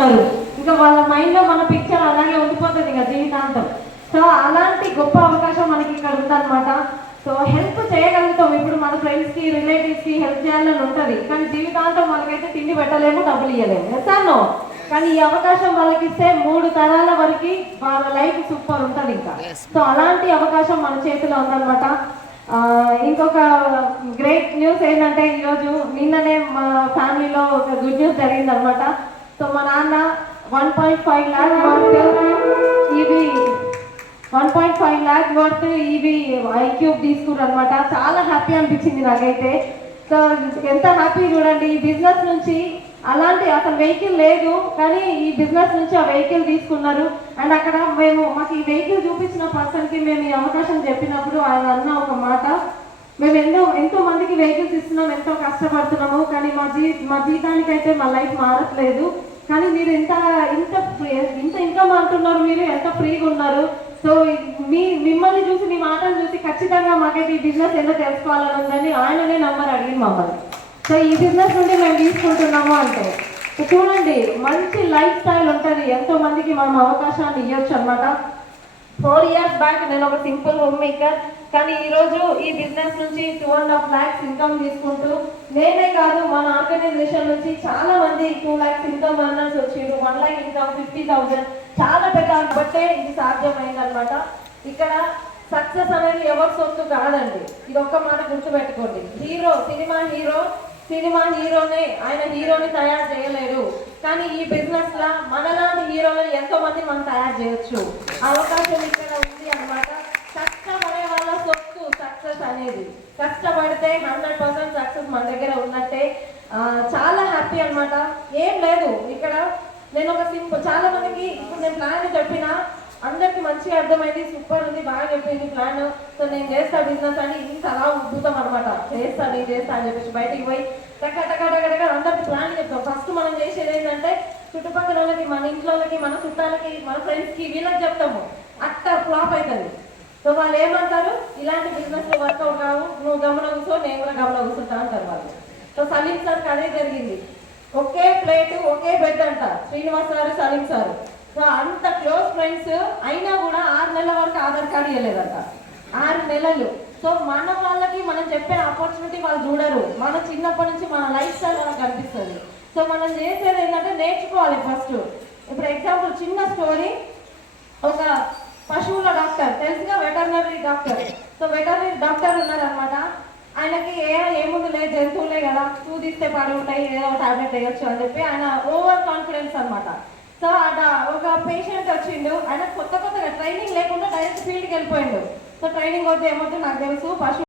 తీసుకున్నారు. ఇంకా వాళ్ళ మైండ్లో మన పిక్చర్ అలాగే ఉండిపోతుంది ఇంకా జీవితాంతం. సో అలాంటి గొప్ప అవకాశం మనకి ఇక్కడ ఉందన్నమాట. సో హెల్ప్ చేయగలుగుతాం. ఇప్పుడు మన ఫ్రెండ్స్కి రిలేటివ్స్కి హెల్ప్ చేయాలని ఉంటుంది, కానీ జీవితాంతం మనకైతే తిండి పెట్టలేము, డబ్బులు ఇవ్వలేము. ఎసానో కానీ ఈ అవకాశం వాళ్ళకి ఇస్తే 3 తరాల వరకు వాళ్ళ లైఫ్ సూపర్ ఉంటుంది ఇంకా. సో అలాంటి అవకాశం మన చేతిలో ఉందన్నమాట. ఇంకొక గ్రేట్ న్యూస్ ఏంటంటే ఈరోజు నిన్ననే మా ఫ్యామిలీలో ఒక గుడ్ న్యూస్ జరిగింది అనమాట. సో మా నాన్న 1.5 lakh వర్త్ ఈవీ ఐక్యూబ్ తీసుకున్నారు అనమాట. చాలా హ్యాపీ అనిపించింది నాకైతే. సో ఎంత హ్యాపీ చూడండి. ఈ బిజినెస్ నుంచి అలాంటి అసలు వెహికల్ లేదు, కానీ ఈ బిజినెస్ నుంచి ఆ వెహికల్ తీసుకున్నారు. అండ్ అక్కడ మాకు ఈ వెహికల్ చూపించిన పర్సన్కి మేము ఈ అవకాశం చెప్పినప్పుడు ఆయన అన్న ఒక మాట, మేము ఎంతో మందికి వెహికల్స్ ఇస్తున్నాం, ఎంతో కష్టపడుతున్నాము, కానీ మా జీవితానికైతే మా లైఫ్ మారట్లేదు. కానీ మీరు ఇంత ఇన్కమ్ అంటున్నారు, మీరు ఎంత ఫ్రీగా ఉన్నారు. సో మిమ్మల్ని చూసి, మీ మాటలు చూసి ఖచ్చితంగా మాకైతే ఈ బిజినెస్ ఏంటో తెలుసుకోవాలని ఉందని ఆయననే నంబర్ అడిగింది మమ్మల్ని. సో ఈ బిజినెస్ నుండి మేము తీసుకుంటున్నాము అంటే చూడండి, మంచి లైఫ్ స్టైల్ ఉంటుంది, ఎంతో మందికి మనం అవకాశాన్ని ఇవ్వచ్చు అనమాట. 4 years బ్యాక్ నేను ఒక సింపుల్ హోమ్ మేకర్, కానీ ఈరోజు ఈ బిజినెస్ నుంచి 2.5 lakhs ఇన్కమ్ తీసుకుంటూ, నేనే కాదు మన ఆర్గనైజేషన్ నుంచి చాలా మంది 2 lakhs ఇన్కమ్ అన్నర్స్ వచ్చారు, 1 lakh ఇన్కమ్, 50,000 చాలా పెద్ద బట్టే ఇది సాధ్యమైంది అనమాట. ఇక్కడ సక్సెస్ అనేది ఎవరి సొత్తు కాదండి, ఇది ఒక్క మాట గుర్తుపెట్టుకోండి. సినిమా హీరోనే, ఆయన హీరోని తయారు చేయలేడు, కానీ ఈ బిజినెస్ లా మనలాంటి హీరోలను ఎంతో మంది మనం తయారు చేయొచ్చు. అవకాశం ఇక్కడ ఉంది అనమాట. కష్టపడే వాళ్ళ సొత్తు సక్సెస్ అనేది. కష్టపడితే 100% సక్సెస్ మన దగ్గర ఉన్నట్టే. చాలా హ్యాపీ అనమాట. ఏం లేదు ఇక్కడ నేను ఒక చాలా మందికి ఇప్పుడు నేను ప్లాన్ చెప్పినా అందరికి మంచిగా అర్థమైంది, సూపర్ ఉంది, బాగా చెప్పింది ప్లాన్. సో నేను చేస్తా బిజినెస్ అని ఇంత అలా ఉద్భుతం అనమాట. చేస్తా అని చెప్పేసి బయటికి పోయి టక అందరికి ప్లాన్ చెప్తాం. ఫస్ట్ మనం చేసేది ఏంటంటే చుట్టుపక్కల వాళ్ళకి, మన ఇంట్లో వాళ్ళకి, మన చుట్టాలకి, మన ఫ్రెండ్స్కి, వీళ్ళకి చెప్తాము. అట్ట ఫ్లాప్ అవుతుంది. సో వాళ్ళు ఏమంటారు, ఇలాంటి బిజినెస్లో వర్కౌట్ కావు, నువ్వు గమన కూర్చో, నేను కూడా గమన కూర్చుంటా అంటారు వాళ్ళు. సో సలీం సార్కి అదే జరిగింది. ఒకే ప్లేటు ఒకే బెడ్ అంట Srinivas sir, Salim sir. So అంత క్లోజ్ ఫ్రెండ్స్ అయినా కూడా 6 నెలల వరకు ఆధార్ కార్డు ఇవ్వలేదంట. 6 నెలలు. సో మన వాళ్ళకి మనం చెప్పే ఆపర్చునిటీ వాళ్ళు చూడరు. మన చిన్నప్పటి నుంచి మన లైఫ్ స్టైల్ వాళ్ళకి కనిపిస్తుంది. సో మనం చేసేది ఏంటంటే నేర్చుకోవాలి ఫస్ట్. ఇప్పుడు ఎగ్జాంపుల్ చిన్న స్టోరీ, ఒక పశువుల డాక్టర్ తెలుసుగా, veterinary doctor. So veterinary doctor ఉన్నారనమాట. ఆయనకి ఏముంది లేదు, జంతువులే కదా, చూదిస్తే పడి ఉంటాయి, ఏదో టాబ్లెట్ వేయొచ్చు అని చెప్పి ఆయన ఓవర్ కాన్ఫిడెన్స్ అనమాట. సో ఒక పేషెంట్ వచ్చిండు, ఆయన కొత్తగా ట్రైనింగ్ లేకుండా డైరెక్ట్ ఫీల్డ్కి వెళ్ళిపోయిండు. సో ట్రైనింగ్ వద్దు ఏమొద్దు నాకు తెలుసు, పశువు